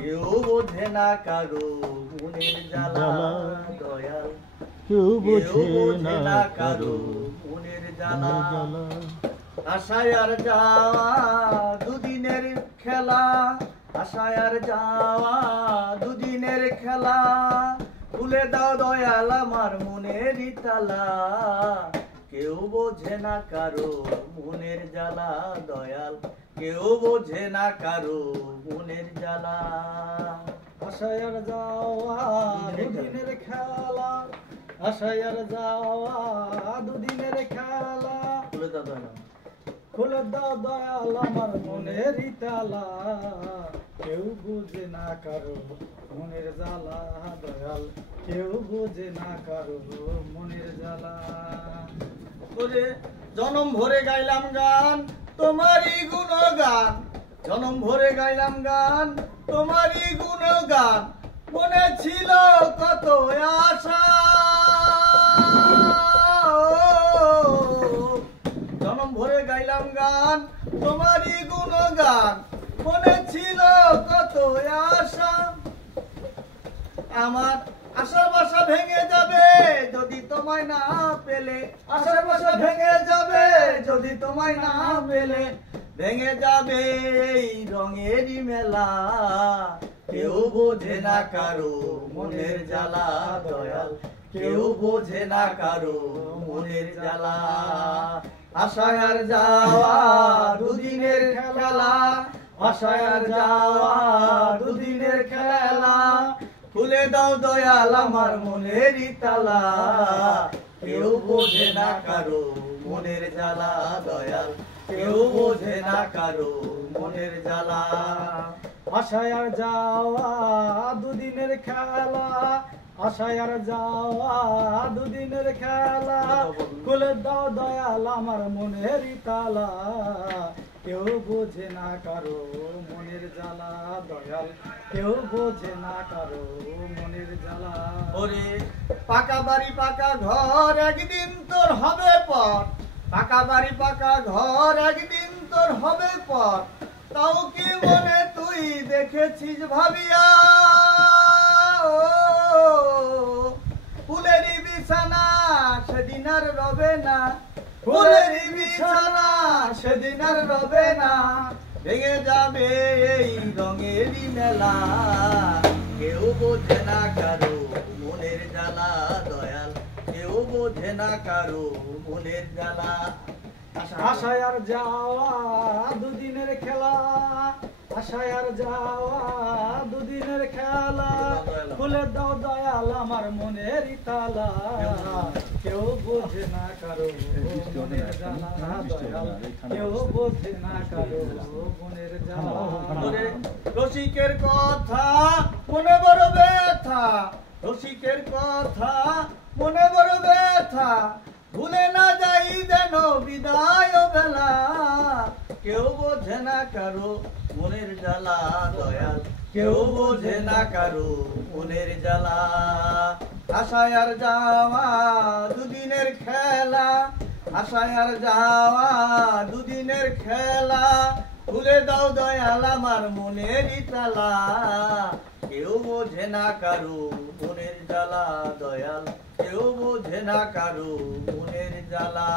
কেউ বোঝে না কারো মনের জ্বালা দয়াল, কেউ কেউ বোঝে না কারো মনের জ্বালা। জ্বালা। আশায় আর যাওয়া দুদিনের খেলা, আশায় আর যাওয়া দুদিনের খেলা, খুলে দাও দয়াল আমার মনের তালা। কেউ বোঝে না কারো মনের জ্বালা দয়াল, কেউ বোঝে না কারো মনের জ্বালা। আশায় আর যাওয়া দুদিনের খেলা, আশায় আর যাওয়া দুদিনের খেলা, খুলে দাও দয়াল, খুলে দাও দয়াল আমার মনের তালা। কেউ বুঝে না কারো মনের জ্বালা দয়াল, কেউ বুঝে না কারো মনের জ্বালা। ওরে জনম ভরে গাইলাম গান তোমারই গুণগান, জনম ভরে গাইলাম গান তোমারই গুণগান, মনে ছিল কত আশা। জনম ভরে গাইলাম গান তোমারই গুণগান, মনে ছিল কত আশা। আমার আশার বাসা ভেঙে যাবে যদি তোমায় না পেলে, আশার বাসা ভেঙে যাবে যদি তোমায় না পেলে, ভেঙে যাবে এই রঙেরই মেলা। কেউ বোঝে না কারো মনের জ্বালা দয়াল, কেউ বোঝে না কারো মনের জ্বালা। আশায় আর যাওয়া দুদিনের খেলা, আশায় আর যাওয়া দুদিনের খেলা, খুলে দাও দয়াল আমার মনের তালা। কেউ বোঝে না কারো মনের জ্বালা দয়াল, কেউ বোঝে না কারো মনের জ্বালা। আশায় আর যাওয়া দুদিনের খেলা, আশায় আর যাওয়া দুদিনের খেলা, খুলে দাও দয়াল আমার মনের তালা। কেউ বোঝে না কারো মনের জ্বালা দয়াল, কেউ বোঝে না কারো মনের জ্বালা। ওরে পাকা বাড়ি পাকা ঘর একদিন তোর হবে পর, পাকা বাড়ি পাকা ঘর একদিন তোর হবে পর, তাও কি মনে তুই দেখেছিস ভাবিয়া। ফুলেরই বিছানা সেদিন আর রবে না, ফুলেরই বিছানা সেদিন আর রবে না, ভেঙে যাবে এই রঙেরই মেলা। কেউ বোঝে না কারো মনের জ্বালা দয়াল, কেউ বোঝে না কারো মনের জ্বালা। আশায় আর যাওয়া দুদিনের খেলা, আশায় আর যাওয়া দুদিনের খেলা, খুলে দাও দয়াল আমার মনের তালা। কেউ বোঝে না কারো মনের জ্বালা দয়াল, কেউ বোঝে না কারো মনের জ্বালা। রসিকের কথা মনে বড় ব্যথা, রসিকের কথা মনে বড় ব্যথা, ভুলে না যাই যেন বিদায় বেলা। কেউ বোঝে না কারো মনের জ্বালা দয়াল, কেউ বোঝে না কারো মনের জ্বালা। আশায় আর যাওয়া দুদিনের খেলা, আশায় আর যাওয়া দুদিনের খেলা, খুলে দাও দয়াল আমার মনের তালা। কেউ বোঝে না কারো মনের জ্বালা দয়াল, কেউ বোঝে না কারো মনের জ্বালা।